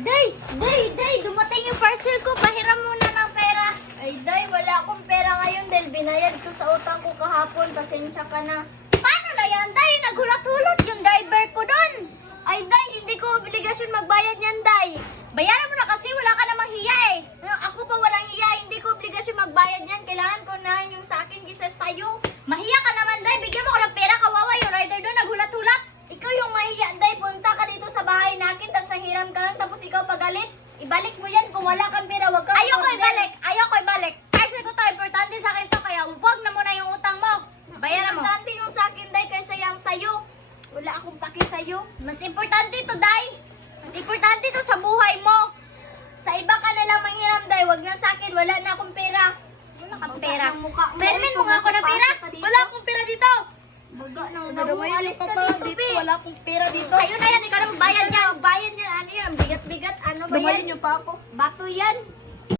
Day, dumating yung parcel ko. Pahiram muna ng pera. Ay, Day, wala akong pera ngayon dahil binayad ko sa utang ko kahapon. Pasensya ka na. Paano na yan, Day? Naghulat-hulat yung driver ko doon. Ay, Day, hindi ko obligasyon magbayad niyan, Day. Bayaran mo na kasi wala ka namang hiya eh. Pero ako pa walang hiya, hindi ko obligasyon magbayad niyan. Kailangan ko nahin yung sa akin kisa sa'yo. Mahiya ka naman, Day. Bigyan mo ko ng pera. Kawawa yung rider doon. Naghulat-hulat. Ikaw yung mahiya, Day. Punta ka dito sa bahay natin, tapos nanghiram ka lang, tapos ikaw pagalit. Ibalik mo yan kung wala kang pera, wag kang Ayoko order. ibalik. Ayoko ibalik. Parcel ko to. Importante sa akin to. Kaya huwag na muna yung utang mo. Bayaran mo. Importante yung sa akin, Day, kaysa yung sa'yo. Wala akong paki sa'yo. Mas importante to, Day. Mas importante to sa buhay mo. Sa iba ka na lang manghiram, Day. Wag na sa akin, wala na akong pera. Wala kang pera. Ang mukha mo. Permin mo nga ako ng pera. Wala akong pera dito. Baga na Nadamayan alis yung ka papa dito, dito. Be. Wala akong pera dito. Kayo na yan. Ikaw na magbayad niyan. Bayad yan, ano yan? Bigat-bigat, ano ba Dumayan yan? yung pa ako. Bato yan.